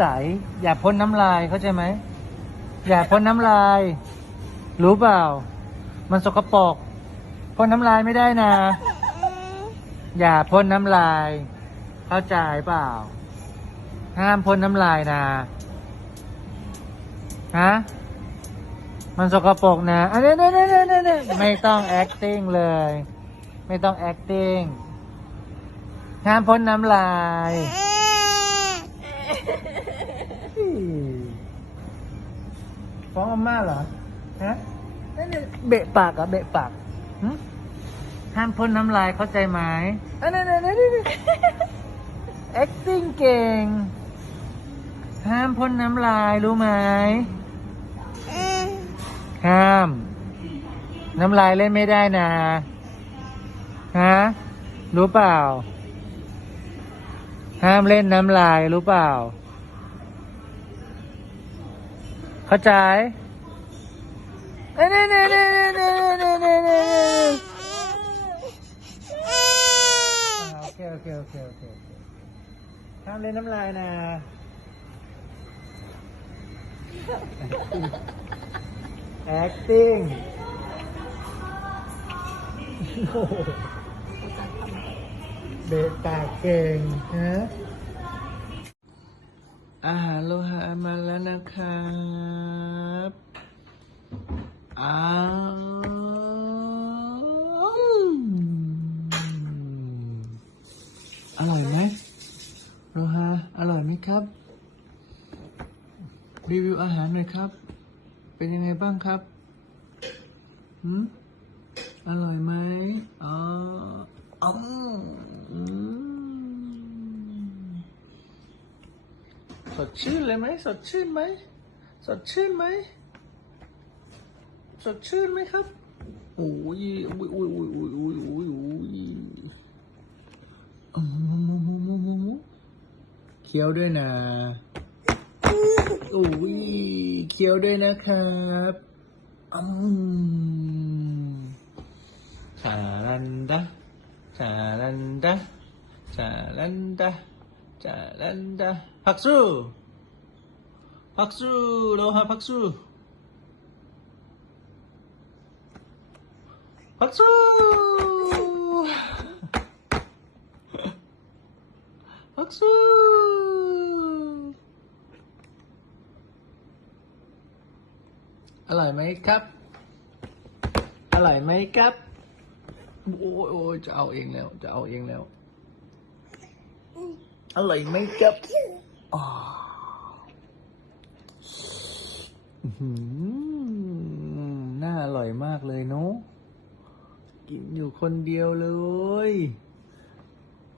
ใสอย่าพ่นน้ำลายเข้าใจไหม อย่าพ่นน้ำลาย รู้เปล่า มันสกปรกพ่นน้ำลายไม่ได้นะ อย่าพ่นน้ำลาย เข้าใจเปล่า ห้ามพ่นน้ำลายนะฮะมันสกปรกนะอันนี้นี่นี่นี่นี่ไม่ต้อง acting เลย ไม่ต้อง acting ห้ามพ่นน้ำลาย ฟ้องอาม่าเหรอ ฮะนี่นี่เบะปากเหรอะเบะปากหึห้ามพ่นน้ำลายเข้าใจไหมอันนี้นี่นี่นี่ acting เก่ง ห้ามพ่นน้ำลายรู้ไหม ห้าม น้ำลายเล่นไม่ได้นะ ฮะ รู้เปล่า ห้ามเล่นน้ำลายรู้เปล่า เข้าใจเอ้ยนี่นี่นี่นี่นี่นี่นี่นี่โอเคโอเคโอเคโอเคโอเคห้ามเล่นน้ำลายนะ acting โอ้โห เบะปากเก่งฮะอาหารโลหะมาแล้วนะครับอ้าวอร่อยไหมโลหะอร่อยไหมครับ รีวิวอาหารหน่อยครับ เป็นยังไงบ้างครับหืมอร่อยไหมอ๋ออ๋อมส ดชื่นเลยไหมสดชื่นไหมสดชื่นไหมสดชื่นไหมครับโอ้ยอุ้ยอุ้ยอุ้ยอุ้ยอุ้ยอุ้ยอุ้ยเคี้ยวด้วยนะโอ้ยเคี้ยวด้วยนะครับอืมชาลันดาชาลันดาชาลันดาชาลันดา 박 수! 박 수! 로하 박 수! 박 수! 박 수! 알라이 메이크 업! 알라이 메이크 업! 오, 오, 자, 오, 잉, 레 오, 자, 오, 잉, 레 오. 알라이 메이크 업! อ๋ออื้อหือน่าอร่อยมากเลยเนาะกินอยู่คนเดียวเลย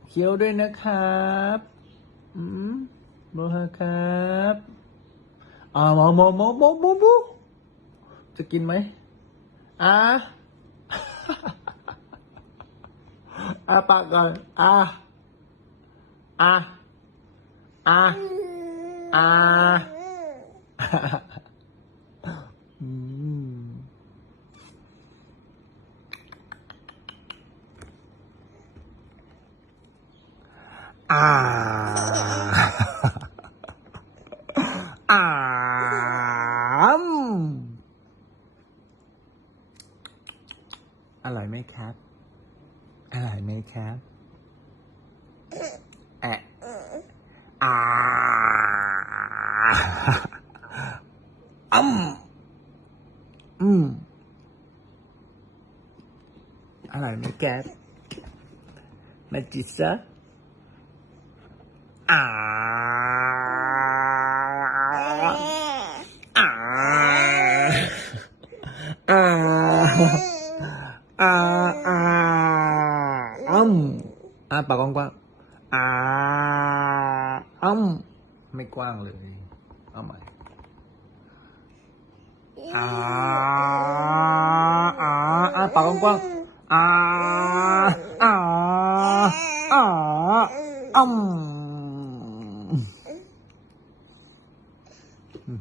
เคี้ยวด้วยนะครับอืมโมฮะครับอ่าโมโมโมโมโมโมจะกินไหมอ่าอาปากก่อนอ่าอ่า อาอ่าอืมอ่าอ่าอืมอร่อยไหมครับ อร่อยไหมครับแอะอาอืมอืม อร่อยไหมคบมาจิซะอาอาอาอ่าอ่าอืมอ่าปากกว้างๆอ่าอืมไม่กว้างเลย เอาใหม่อ่าอ่าอ่าปากกว้างๆ 啊啊啊嗯。嗯。